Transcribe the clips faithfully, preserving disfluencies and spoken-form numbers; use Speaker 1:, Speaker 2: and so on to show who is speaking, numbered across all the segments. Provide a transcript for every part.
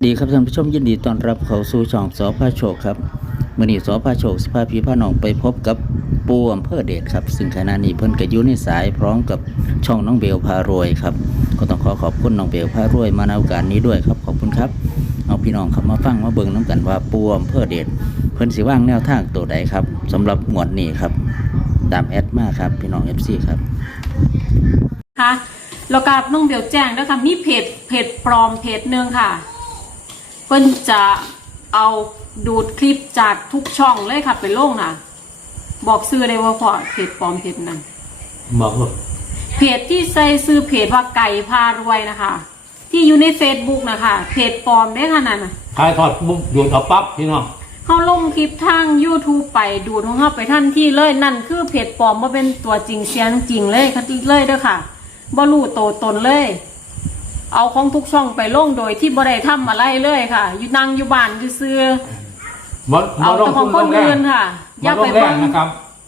Speaker 1: ดีครับท่านผู้ชมยินดีต้อนรับเข้าสู่ช่องสพาโชคครับมื้อนี้สพาโชคสิพาพี่พาน้องไปพบกับปู่อำเภอเดชครับซึ่งขณะนี้เพิ่นก็อยู่ในสายพร้อมกับช่องน้องเบลพารวยครับก็ต้องขอขอบคุณน้องเบลพารวยมาในโอกาสนี้ด้วยครับขอบคุณครับเอาพี่น้องครับมาฟังมาเบิ่งน้ำกันว่าปู่อำเภอเดชเพิ่นสิวางแนวทางตัวใดครับสำหรับงวดนี้ครับตามแอดมาครับพี่น้อง เอฟ ซี ครับ
Speaker 2: ค่ะแล้วก็น้องเบลแจ้งด้วยค่ะมีเพจเพจปลอมเพจหนึ่งค่ะเพิ่นจะเอาดูดคลิปจากทุกช่องเลยค่ะไปลงน่ะบอกซื้อเลยว่าพอเพจปลอมเพจนั้น
Speaker 3: บอกว่า
Speaker 2: เพจที่ใส่ซื้อเพจว่าไก่พารวยนะคะที่อยู่ใน Facebook นะคะเพจปลอมได้ขนาดน่ะ
Speaker 3: ขายทอดปุ๊บโยนเอาปั๊บพี่น้อง
Speaker 2: เขาลงคลิปทาง YouTube ไปดูดของเขาไปทันที่เลยนั่นคือเพจปลอมว่าเป็นตัวจริงเสียงจริงเลยค่ะเลยเด้อค่ะบ่รู้โตตนเลยเอาของทุกช่องไปลงโดยที่บ่ได้ทำอะไรเลยค่ะอยู่นั่งอยู่บ้านซื่อเอาแต่ของคนอื่นค่ะ
Speaker 3: อย่าไปเบิ่งนะครับ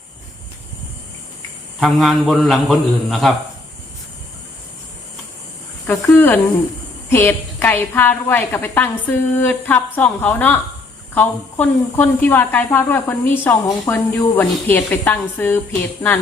Speaker 3: ทำงานบนหลังคนอื่นนะครับ
Speaker 2: ก็คือเพจไก่พารวยก็ไปตั้งซื้อทับช่องเขาเนาะเขาคนคนที่ว่าไก่พารวยคนมีช่องของคนอยู่บนเพจไปตั้งซื้อเพจนั่น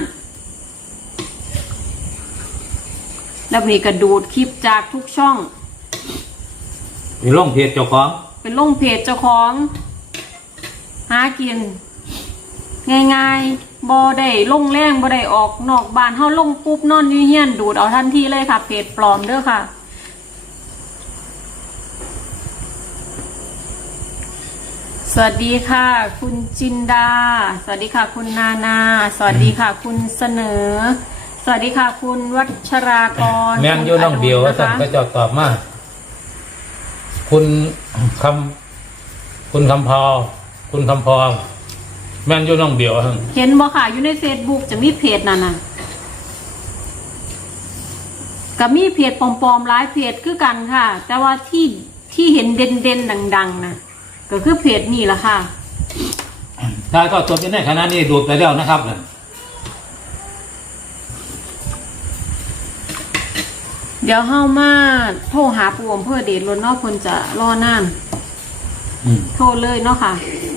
Speaker 2: แล้วมีกระดูดคลิปจากทุกช่อง
Speaker 3: เป็นลงเพจเจ้าของ
Speaker 2: เป็นลงเพจเจ้าของหากินง่ายๆบ่ได้ลงแรงบ่ได้ออกนอกบ้านเฮาลงปุ๊บนอนอยู่เฮียนดูดเอาทันทีเลยค่ะเพจปลอมเด้อค่ะสวัสดีค่ะคุณจินดาสวัสดีค่ะคุณนานาสวัสดีค่ะคุณเสนอสวัสดีค่ะคุณวัชรากร
Speaker 3: แม่นอยู่น้องเบียวท่านก็จะตอบมาคุณคำคุณคำพอคุณคำพอแม่นอยู่น้องเบียว
Speaker 2: เห็นบ่ค่ะอยู่ใน Facebook จะมีเพจนั่นน่ะก็มีเพจปลอมๆหลายเพจคือกันค่ะแต่ว่าที่ที่เห็นเด่นๆดังๆนะก็คือเพจนี่แหละค่ะ
Speaker 3: ถ้าก็ตัวนี้ในขณะนี้ดูดไปแล้วนะครับ
Speaker 2: เดี๋ยวเฮามาโทรหาปู่อำเภอเดชรถเนาะเพิ่นจะรอนานโทรเลยเนาะค่ะ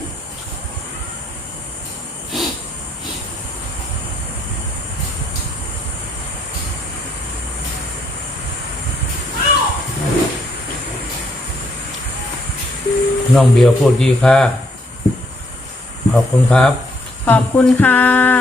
Speaker 3: น้องเบียวพูดดีค่ะขอบคุณครับ
Speaker 2: ขอบคุณค่ะ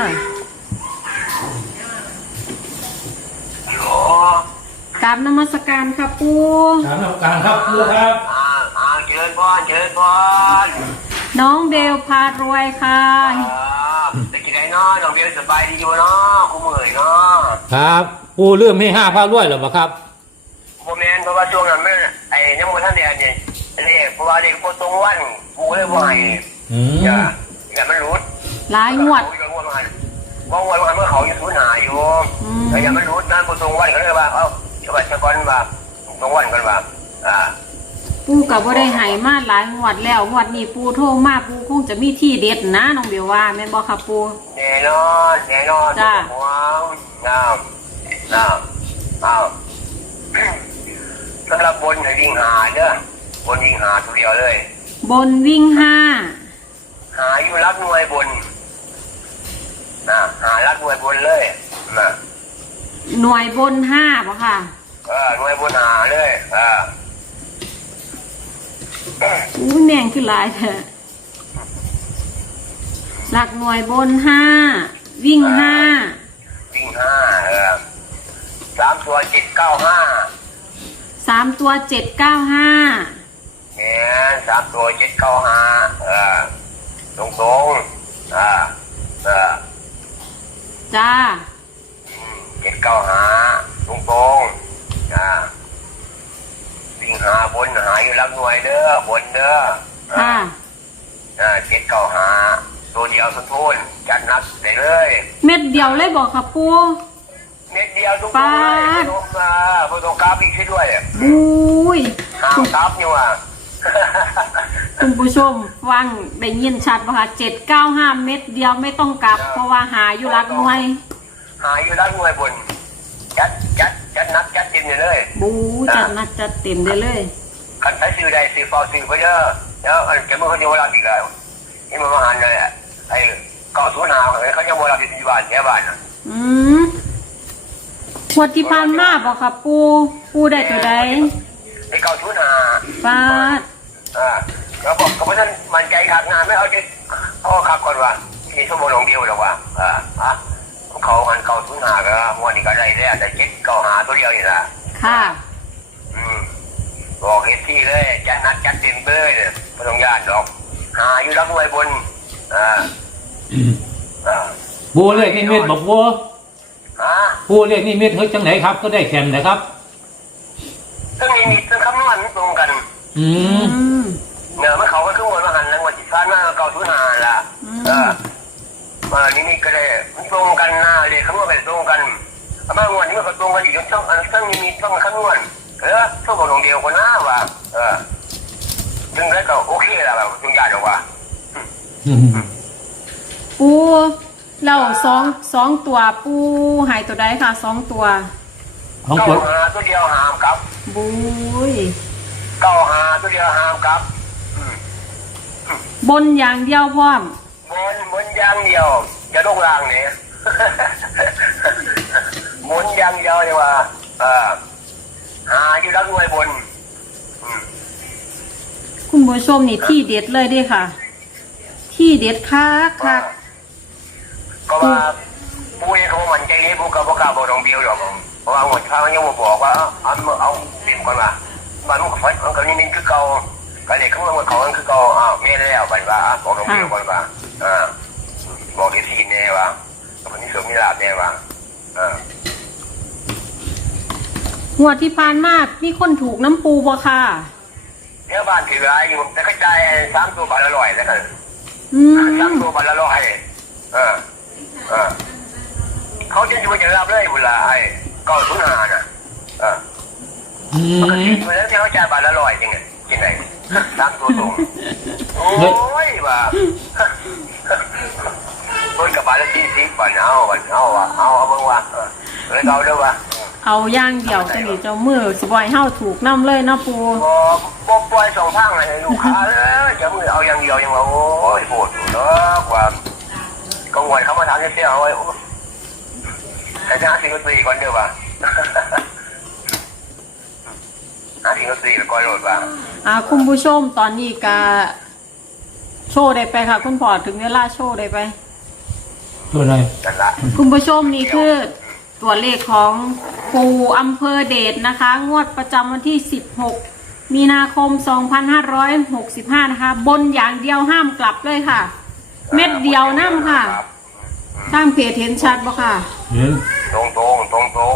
Speaker 2: กราบนมัสการครับปู่
Speaker 3: กราบนมัสการครับปู่ครับ
Speaker 4: อ่าอ่าเชิญพรเชิญพร
Speaker 2: น้องเบลพารวยค่ะ
Speaker 4: อ่าเป็นยังไงเนาะน้องเบลสบายดีอยู่เนาะกูเมื่อยเนาะ
Speaker 3: ครับปู่เรื่องให้ห้าพาด้วยหรือเปล่าครับ
Speaker 4: โมเมนต์เพราะว่าช่วงนั้นไม่ไอ้ยังโมท่านเดียนเนี่ยเรียกเพราะว่าเด็กโคตรงวันกูเลยว่าไง
Speaker 3: อืม
Speaker 4: อย่าอย่ามันรู้
Speaker 2: หลายงวด
Speaker 4: ว่างวันวันเมื่อเขาอยู่สูญหายอยู่แต่อย่ามันรู้นะโคตรงวันก็เลยว่าเอ้าสวัสดิ์ก่อนว่าตรงวันกันว่าอ่า
Speaker 2: ปู่กับว่าได้หายมาหลายงวดแล้วงวดนี้ปู่โทรมาปู่คงจะมีที่เด็ดนะน้องเบลว่าแม่นบ่ครับปู่
Speaker 4: แน่นอนแน่นอน
Speaker 2: จ้า
Speaker 4: ว้าวน้ำน้ำอ้าวสำหรับบนวิ่งหาเด้อบนวิ่งหาตัวเดียวเลย
Speaker 2: บนวิ่งห้า
Speaker 4: หาอยู่รักหน่วยบนนะหารักหน่วยบนเลยนะ
Speaker 2: หน่วยบนห้าป่ะค่ะ
Speaker 4: เออหน่วยบนหาเลยเออ
Speaker 2: อู้แมงคือหลายแท้หลักหน่วยบนห้าวิ่งห้า
Speaker 4: วิ่งห้าเออสามตัวเจ็ดเก้าห้า
Speaker 2: สามตัวเจ็ดเก้าห้า
Speaker 4: เนี่ยสามตัวเจ็ดเก้าห้าเออตรงตรงอ่าเออ
Speaker 2: จ้า
Speaker 4: เจ็ดเก้าห้าตรงตรงอ่าวิ่งหาบนหาอยู่รักหน่วยเด้อบนเด้อ
Speaker 2: ค่ะ
Speaker 4: อ่าเจ็ดเก้าห้าตัวเดียวทุนทุนจัดนักได้เลย
Speaker 2: เม็ดเดียวเลยบอกค่ะปู
Speaker 4: เม็ดเดียวทุกคนเลยลงมาโฟโตกราฟอีกด้วย
Speaker 2: บุ้ย
Speaker 4: ห้ามกราฟนี่ว่ะ
Speaker 2: คุณผู้ชมฟังได้ยินชัดป่ะคะเจ็ดเก้าห้าเม็ดเดียวไม่ต้องกลับเพราะว่าหาอยู่รักหน่วย
Speaker 4: หาอยู่รักหน่วยบนจัดจัดจัดนักจัดเต็มเลย
Speaker 2: บูจัดนักจัดเต็มได้เลย
Speaker 4: คันใช้ซื้อได้ซื้อฟอซื้อไปเยอะแล้วอันจะไม่เขาจะวลาอีกแล้วนี่มันมาหันเลยไอ้เก่าสูญหายเขาจะวลาที่ปัจจุบันแค่บ้านนะ
Speaker 2: อืมขวดที่ผ่านมาบ่ค่ะปูปูได้ตัวใด
Speaker 4: ไอ้เก่าสูญหาย
Speaker 2: ฟาด
Speaker 4: อ่าแล้วบอกกับท่านมันใจขาดงานไม่เอาจะเอาขับก่อนว่ามีชั่วโมงลงเดียวหรอกว่าอ่าอ่ะเขาหันเก่าสูญหายก็ม้วนนี่ก็ได้แล้วแต่คิดเก่าหาตัวเดียวนี่แหละ
Speaker 2: ค่ะ
Speaker 4: อืมบอกเอที่เลยจัดนัดจัดเต็มเลยเนี่ยไม่ต้องยานดอกหาอยู่รับมวยบนอ่าอ่า
Speaker 3: ปูเลขนี่เม็ดบอกบัว
Speaker 4: ฮะ
Speaker 3: ปูเลขนี่เม็ดเฮ้ยจังไหนครับก็ได้แคมนะครับ
Speaker 4: ซึ่งมีมีซึ่งคำนวณตรงกัน
Speaker 3: อื
Speaker 2: อื
Speaker 3: ม
Speaker 2: ม
Speaker 4: เนื้อมันเขาก็ขึ้นวนมาหันแล้ววันที่ผ่านมาเก่าทุนหาละเออมานี่นี่ก็ได้มันตรงกันนะเลยคำนวณไปตรงกันมางวันนี้มันก็ตรงกันอีกช่องอันซึ่งมีมีช่องคำนวณเออช่องของเดียวกันนะว่าเออซึ่งแล้วก็โอเคแล้วแบบจุงยาดอกว่า
Speaker 2: ปูเราสองสองตัวปูหายตัวใดค่ะสองตัว
Speaker 3: ของ
Speaker 4: เก้า
Speaker 3: คน
Speaker 4: หาตัวเดียวหามครับ
Speaker 2: บุย
Speaker 4: เก้าหาตัวเดียวหามครับ
Speaker 2: บนอย่างเดียวพร้อม
Speaker 4: บนบนยางเดียวจะลงล่างเนี่ย บนยางเดียวเลยว่าเออหาอยู่รักรวยบน
Speaker 2: คุณผู้ชมนี่ที่เด็ดเลยเดิค่ะ ที่เด็ดคักคัก
Speaker 4: ก็ว่าปุ้ยเขามันใจให้พวกกับพวกกับบอกตรงเดียวหรอกเพราะว่าหัวข้าวยังบอกว่าเอาเอาเปลี่ยนกันมาบ้านมันก็ฟัดมันก็นี่นี่คือเก่าก็เลยเขาว่าเขาคือเก่าอ้าวไม่แล้วไปว่าบอกตรงเดียวกันว่าอ่าบอกที่สี่แน่ว่าวันนี้เสริมมีลาบแน่ว่าอ่า
Speaker 2: หัวดที่ผ่านมามีคนถูกน้ำปูบ่ค่ะ
Speaker 4: เนี่ยบ้านถืออะไรอยู่แต่กระจายสามตัวบาทละร้อยแล้วกัน
Speaker 2: อื
Speaker 4: สาม
Speaker 2: ม
Speaker 4: ตัวบาทละร้อยเออเออเขาจะอยู่จะรับเลยเวลาไอ้ก็ทุนหาน่ะเออ
Speaker 3: อื
Speaker 4: ปก
Speaker 3: ม
Speaker 4: ติเมื่อที่เขาจ่ายบาทละร้อยจริงไงจริงไงสามตัวตรงโอ้ยว่าคนกับบาทละสี่สิบบาทเอาบาทเอาว่ะเอาเอาบ้างว่ะเลยเอาด้วยว่ะ
Speaker 2: เอาย่างเดียวจะนี่เจ้ามือสบอยเฮาถูกน้ำเลยเนาะปู
Speaker 4: บอกบอกปล่อยสองทางเลยลูกค้าเลยจะมือเอาอย่างเดียวยังว่าโอ้ยปวดอยู่เนาะกว่ากังวลเขามาทำเสี้ยเอาไว้แต่จะหาสิ่งดนตรีก่อนเดียวว่ะหาสิ่งดนตรีก่อนโหลดว่ะ
Speaker 2: อ่าคุณผู้ชมตอนนี้กาโชว์ได้ไปค่ะ คุณพอถึงเวลาโชว์ได้ไป
Speaker 3: ตัวอะไร
Speaker 4: นั่นละ
Speaker 2: คุณผู้ชมนี่คือตัวเลขของปูอำเภอเดชนะคะ งวดประจำวันที่สิบหกมีนาคมสองพันห้าร้อยหกสิบห้านะคะ บนอย่างเดียวห้ามกลับเลยค่ะ เม็ดเดียวน้ำค่ะตามเพจเห็นชัดบ่ค่ะ
Speaker 3: เห็น
Speaker 4: ตรงตรงตรงตรง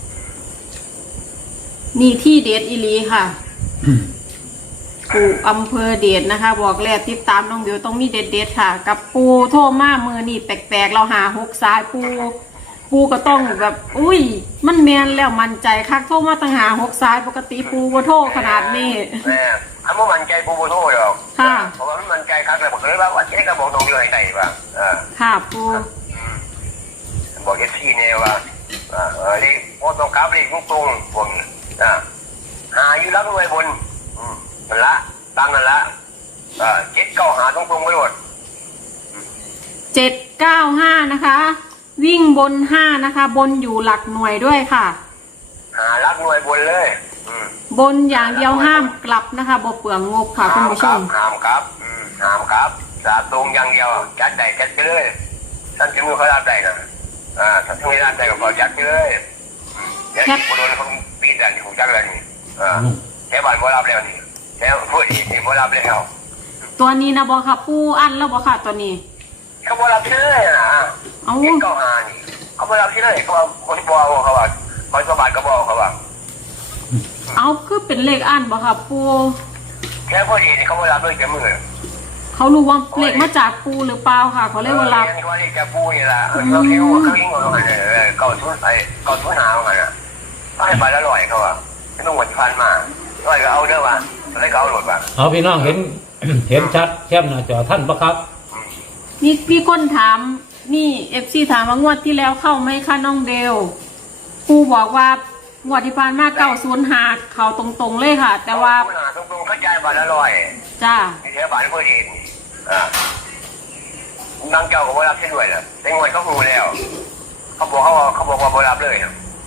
Speaker 2: นี่ที่เดชอีหลีค่ะ ปูอำเภอเดชนะคะ บอกแล้วติดตามน้องเบียวต้องมีเด็ดเด็ดๆค่ะ กับปูโทรมามือนี่แปลกๆเราหาหกสายปู ปูก็ต้องแบบ อุ้ย มันแมนแล้วมันใจคักโทรมาตั้งหาหกสายปกติปูบ่โทรขนาดนี้
Speaker 4: แม่คำว่ามันใจปูโบโต้หรอก
Speaker 2: ค่ะ
Speaker 4: เพราะว่ามันใจคักเลยบอกเลยว่าวันนี้ก็บอกตรงเดียวไหนป่ะเออ
Speaker 2: ค่ะปู
Speaker 4: บอกเอฟซีเนี่ยว่าเออนี่โอ้ตรงกราฟเลยตรงตรงพวกนี้อ่าหาอยู่รักรวยบนอืมนั่นละตั้งนั่นละเออเจ็ดเก้าหาตรงตรงไปหมด
Speaker 2: เจ็ดเก้าห้านะคะ วิ่งบนห้านะคะ บนอยู่หลักหน่วยด้วยค่ะ
Speaker 4: หารักรวยบนเลยอืม
Speaker 2: บนอย่างเดียวห้ามกลับนะคะบ่เปลืองงบค่ะคุณผู้ชม
Speaker 4: ห้ามครับอืมห้ามครับสาตรงอย่างเดียวจัดได้จัดไปเลยท่านจะมือเขารับได้นะอ่าถ้าไม่รับได้ก็ขอจัดไปเลยอืมเดี๋ยวที่โดนเขาปีนดันที่หูจักแล้วนี่อ่าแค่บ้านบ่รับแล้วนี่แล้วพูดอีกนี่บ่รับแล้ว
Speaker 2: ตัวนี้นะบอค่ะปูอันแล้วบอค่ะตัวนี้
Speaker 4: เขาบ่รับชื่อเลยนะ
Speaker 2: เอา
Speaker 4: เจ็ดเก้าหานี่เขาบ่รับชื่อเลยเขาว่าคนที่บอกเขาว่าคอยสบายก็บอกเขาว่า
Speaker 2: เอาคือเป็นเลขอันบอค่ะปู
Speaker 4: แค่พอดีนี่เขาบ่รับเลยแค่มือ
Speaker 2: เขารู้ว่าเลขมาจากปูหรือเปล่าค่ะ เขาเรียกว่ารับ
Speaker 4: เขาเรียกแกปูนี่แหละเขาคิดว่าเขายิงเขาหันเลยเก่าชุดไอ้เก่าชุดหาวหันอ่ะเขาให้ไปละร้อยเขาอ่ะไม่ต้องหมดพันมาร้อยก็เอาเด้อว่ะอะไรก็เอาหลดว่ะ
Speaker 3: เอาพี่น้องเห็น เห็นชัดแคบหน้าจอท่านปะครับ
Speaker 2: นี่พี่คนถามนี่เอฟซีถามว่างวดที่แล้วเข้าไหมคะน้องเดลปูบอกว่างงวดที่ผ่านมาเก้าศูนย์หาเขาตรงๆเลยค่ะ แต่ว่า
Speaker 4: ผู้หาตรงๆเข้าใจบาทละร้อย
Speaker 2: จ้า
Speaker 4: มีเสียบาทเพื่อเองอ่านั่งเจ้าก็บ่รับเช่นด้วยแหละแต่งวดเขาหูแล้วเขาบอกเขาเขาบอกว่าบ่รับเลยนะ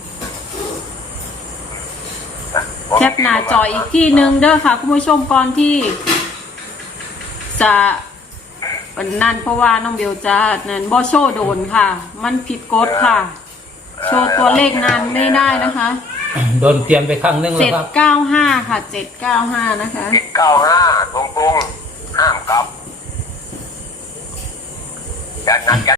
Speaker 2: แคปหน้าจออีกที่หนึ่งเด้อค่ะคุณผู้ชมก่อนที่จะนั่นเพราะว่าน้องเบลจะนั่นบ่โชว์โดนค่ะ มันผิดกฎค่ะ โชว์ตัวเลขนานไม่ได้นะคะ
Speaker 3: โดนเตรียมไปครั้งหนึงแล้
Speaker 2: เจ็
Speaker 3: ว
Speaker 2: ด
Speaker 3: ครับ
Speaker 2: เก้าห้าค่ะเจ็ดเก้าห้านะคะ
Speaker 4: เจ็ดเก้าห้าตรงๆห้ามกลับจัดหนักจัด